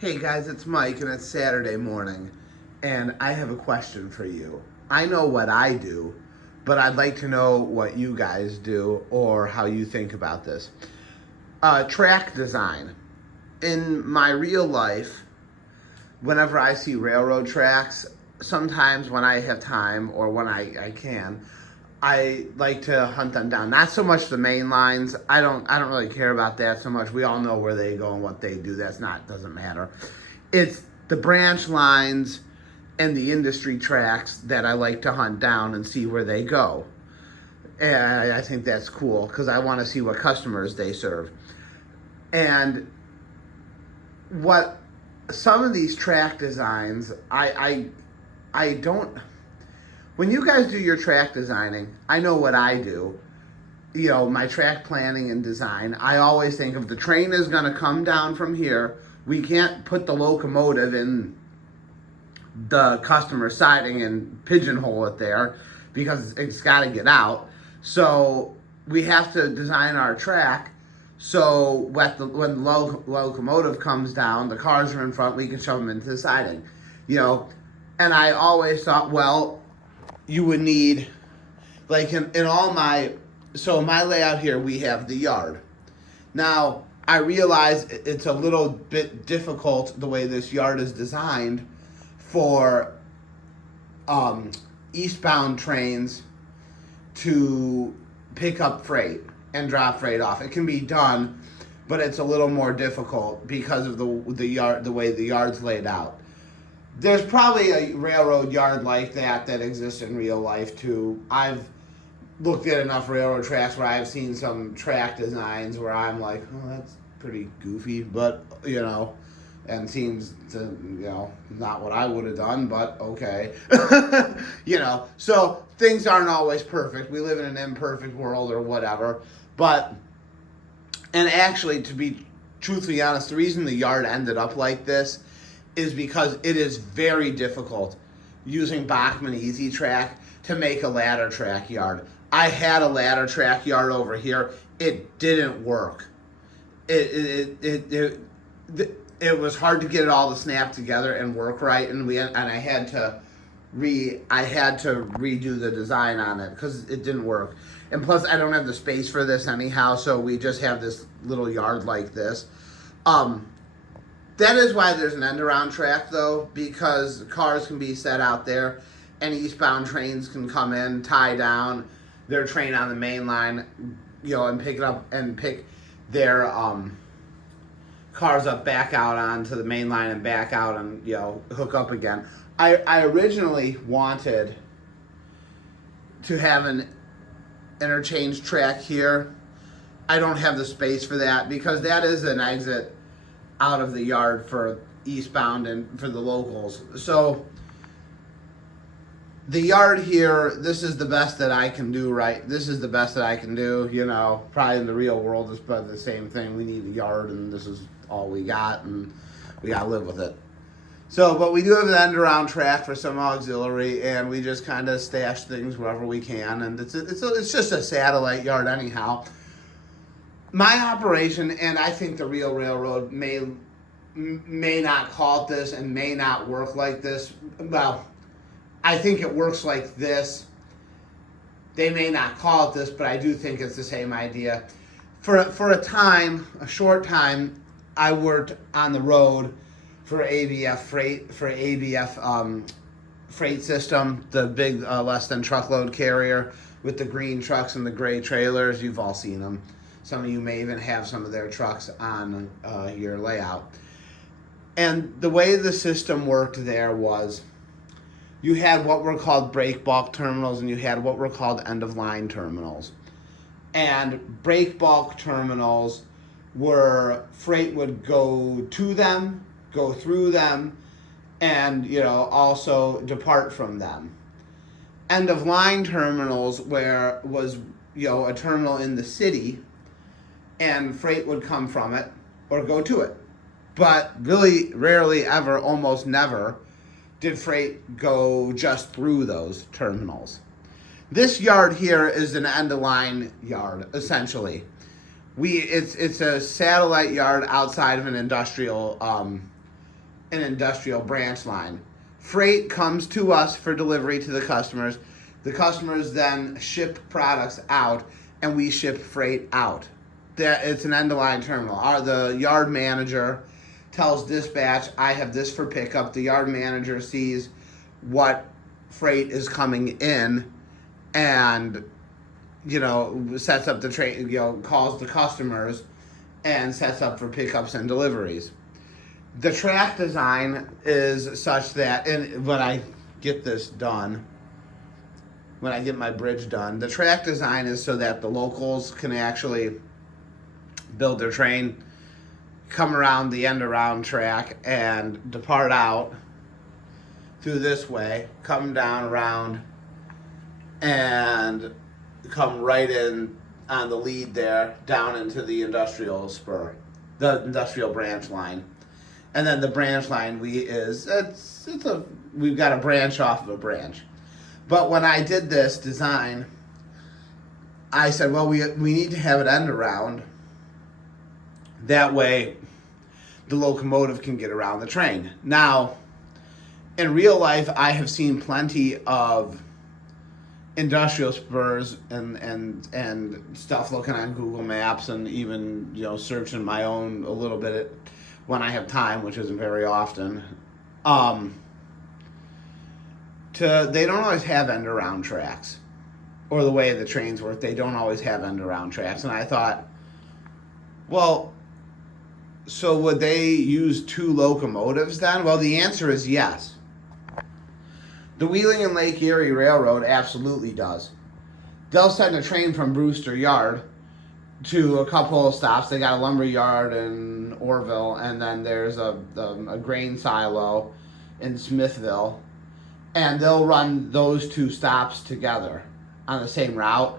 Hey guys, it's Mike and it's Saturday morning and I have a question for you. I know what I do, but I'd like to know what you guys do or how you think about this. Track design. In my real life, whenever I see railroad tracks, sometimes when I have time or when I can, I like to hunt them down. Not so much the main lines. I don't really care about that so much. We all know where they go and what they do. Doesn't matter. It's the branch lines and the industry tracks that I like to hunt down and see where they go. And I think that's cool because I want to see what customers they serve. And what some of these track designs, I don't. When you guys do your track designing, I know what I do. You know, my track planning and design, I always think if the train is going to come down from here, we can't put the locomotive in the customer siding and pigeonhole it there because it's got to get out. So we have to design our track so when the locomotive comes down, the cars are in front, we can shove them into the siding. You know, and I always thought, well, you would need, like in all my, so my layout here, we have the yard. Now, I realize it's a little bit difficult the way this yard is designed for eastbound trains to pick up freight and drop freight off. It can be done, but it's a little more difficult because of the yard, the way the yard's laid out. There's probably a railroad yard like that exists in real life too. I've looked at enough railroad tracks where I've seen some track designs where I'm like, oh, that's pretty goofy, but you know, and seems to, you know, not what I would have done, but okay. You know, so things aren't always perfect. We live in an imperfect world or whatever. But, and actually, to be truthfully honest, the reason the yard ended up like this is because it is very difficult using Bachmann Easy Track to make a ladder track yard. I had a ladder track yard over here. It didn't work. It was hard to get it all to snap together and work right, and I had to redo the design on it because it didn't work. And plus, I don't have the space for this anyhow, so we just have this little yard like this. That is why there's an end-around track, though, because cars can be set out there, and eastbound trains can come in, tie down their train on the main line, you know, and pick it up and pick their cars up back out onto the main line and back out and, you know, hook up again. I originally wanted to have an interchange track here. I don't have the space for that because that is an exit out of the yard for eastbound and for the locals. So the yard here, this is the best that I can do, right? This is the best that I can do, you know. Probably in the real world it's probably the same thing. We need a yard and this is all we got and we gotta live with it. So, but we do have an end-around track for some auxiliary, and we just kind of stash things wherever we can, and it's just a satellite yard anyhow. My operation, and I think the real railroad may not call it this and may not work like this. Well, I think it works like this. They may not call it this, but I do think it's the same idea. For a time, a short time, I worked on the road for ABF freight system, the big less than truckload carrier with the green trucks and the gray trailers. You've all seen them. Some of you may even have some of their trucks on your layout. And the way the system worked there was you had what were called break bulk terminals and you had what were called end of line terminals. And break bulk terminals were freight would go to them, go through them, and, you know, also depart from them. End of line terminals where was, you know, a terminal in the city and freight would come from it or go to it. But really rarely ever, almost never, did freight go just through those terminals. This yard here is an end of line yard, essentially. It's a satellite yard outside of an industrial an industrial branch line. Freight comes to us for delivery to the customers. The customers then ship products out, and we ship freight out. It's an end-of-line terminal. The yard manager tells dispatch, I have this for pickup. The yard manager sees what freight is coming in and, sets up the train, calls the customers and sets up for pickups and deliveries. The track design is such that, and when I get this done, when I get my bridge done, the track design is so that the locals can actually build their train, come around the end around track, and depart out through this way, come down around, and come right in on the lead there, down into the industrial spur, the industrial branch line. And then the branch line we've got a branch off of a branch. But when I did this design, I said, well, we need to have it end around. That way the locomotive can get around the train. Now, in real life, I have seen plenty of industrial spurs and stuff looking on Google Maps, and even searching my own a little bit when I have time, which isn't very often. They don't always have end around tracks, or the way the trains work, they don't always have end around tracks. And I thought, well, so would they use two locomotives then? Well, the answer is yes. The Wheeling and Lake Erie Railroad absolutely does. They'll send a train from Brewster Yard to a couple of stops. They got a lumber yard in Orville, and then there's a grain silo in Smithville, and they'll run those two stops together on the same route,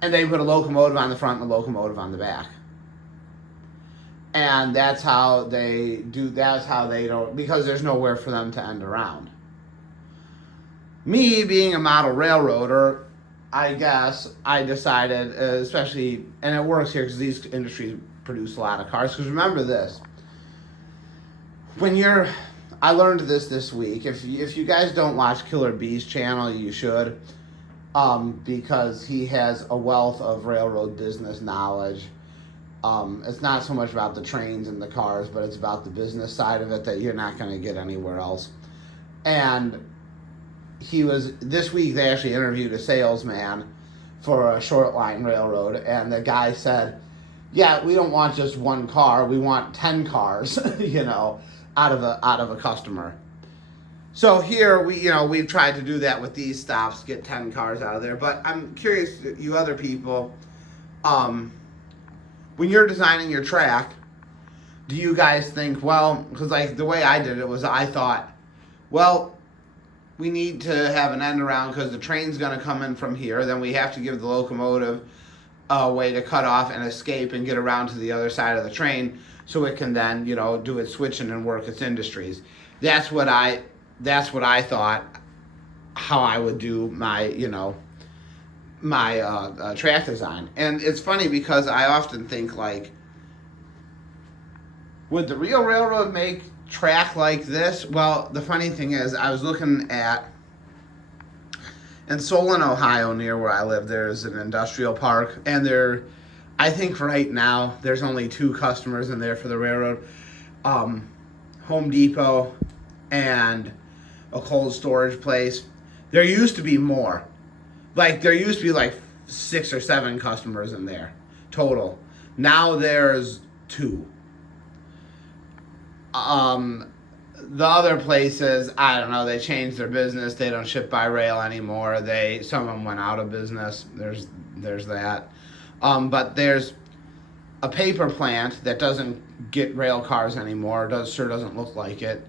and they put a locomotive on the front and a locomotive on the back. And that's how they don't, because there's nowhere for them to end around. Me being a model railroader, I guess I decided, especially, and it works here because these industries produce a lot of cars. Because remember this, I learned this week. If you guys don't watch Killer Bee's channel, you should, because he has a wealth of railroad business knowledge. It's not so much about the trains and the cars, but it's about the business side of it that you're not going to get anywhere else. And this week they actually interviewed a salesman for a short line railroad, and the guy said, yeah, we don't want just one car, we want 10 cars, out of a customer. So here we've tried to do that with these stops, get 10 cars out of there. But I'm curious, you other people, when you're designing your track, do you guys think, well, because like the way I did it was I thought, well, we need to have an end around because the train's going to come in from here. Then we have to give the locomotive a way to cut off and escape and get around to the other side of the train so it can then, do its switching and work its industries. That's what I thought how I would do my track design. And it's funny because I often think, like, would the real railroad make track like this? Well, the funny thing is, I was looking at, in Solon, Ohio, near where I live, there's an industrial park, and I think right now there's only 2 customers in there for the railroad, Home Depot and a cold storage place. There used to be more. Like, there used to be like 6 or 7 customers in there total. Now there's 2. The other places, I don't know, they changed their business. They don't ship by rail anymore. Some of them went out of business. There's that. But there's a paper plant that doesn't get rail cars anymore. Sure doesn't look like it.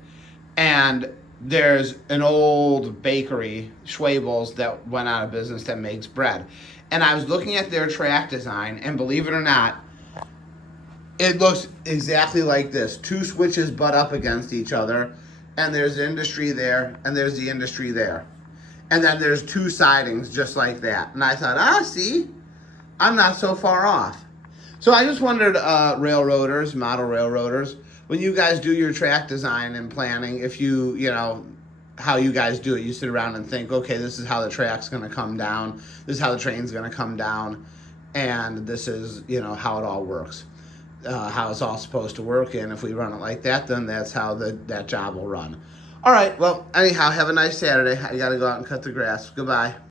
And there's an old bakery, Schwabel's, that went out of business that makes bread. And I was looking at their track design, and believe it or not, it looks exactly like this. 2 switches butt up against each other, and there's the industry there, and there's the industry there. And then there's 2 sidings just like that. And I thought, see, I'm not so far off. So I just wondered, railroaders, model railroaders, when you guys do your track design and planning, if you know, how you guys do it, you sit around and think, okay, this is how the track's going to come down, this is how the train's going to come down, and this is, you know, how it all works, how it's all supposed to work. And if we run it like that, then that's how that job will run. All right, well, anyhow, have a nice Saturday. I got to go out and cut the grass. Goodbye.